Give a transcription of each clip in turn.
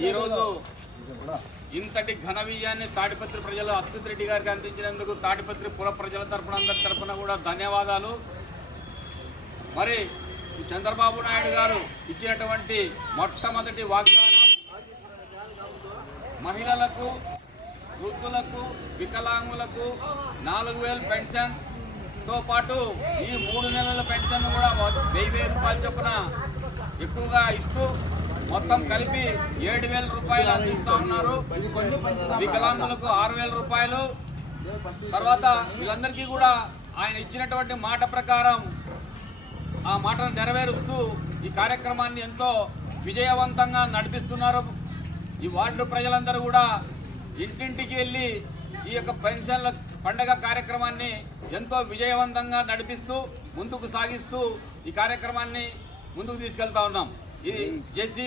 ఈరోజు ఇంతటి ఘన విజయాన్ని తాడిపత్రి ప్రజలు అస్మిత్ రెడ్డి గారికి అందించినందుకు తాడిపత్రి పుర ప్రజల తరపున అందరి తరపున కూడా ధన్యవాదాలు. మరి చంద్రబాబు నాయుడు గారు ఇచ్చినటువంటి మొట్టమొదటి వాగ్దానం మహిళలకు, వృద్ధులకు, వికలాంగులకు 4000 పెన్షన్తో పాటు ఈ 3 నెలల పెన్షన్ కూడా 1000 రూపాయల చొప్పున ఎక్కువగా ఇస్తూ మొత్తం కలిపి 7000 రూపాయలు అందిస్తూ ఉన్నారు. వికలాంగులకు 6000 రూపాయలు. తర్వాత వీళ్ళందరికీ కూడా ఆయన ఇచ్చినటువంటి మాట ప్రకారం ఆ మాటను నెరవేరుస్తూ ఈ కార్యక్రమాన్ని ఎంతో విజయవంతంగా నడిపిస్తున్నారు. ఈ వార్డు ప్రజలందరూ కూడా ఇంటింటికి వెళ్ళి ఈ యొక్క పెన్షన్ల పండగ కార్యక్రమాన్ని ఎంతో విజయవంతంగా నడిపిస్తూ ముందుకు సాగిస్తూ ఈ కార్యక్రమాన్ని ముందుకు తీసుకెళ్తా ఉన్నాం. ఇది జేసీ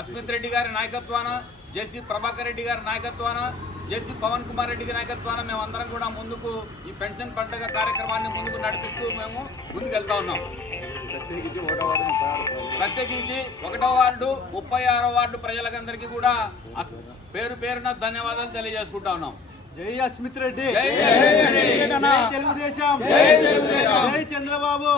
అస్మిత్ రెడ్డి గారి నాయకత్వాన, జేసీ ప్రభాకర్ రెడ్డి గారి నాయకత్వాన, జేసీ పవన్ కుమార్ రెడ్డి గారి నాయకత్వాన మేమందరం కూడా ముందుకు ఈ పెన్షన్ పండుగ కార్యక్రమాన్ని ముందుకు నడిపిస్తూ మేము ముందుకెళ్తా ఉన్నాం. ప్రత్యేకించి 1వ వార్డు 36వ వార్డు ప్రజలందరికీ కూడా పేరు పేరున ధన్యవాదాలు తెలియజేసుకుంటా ఉన్నాం. జై అస్మిత్ రెడ్డి, జై తెలుగుదేశం, జై చంద్రబాబు.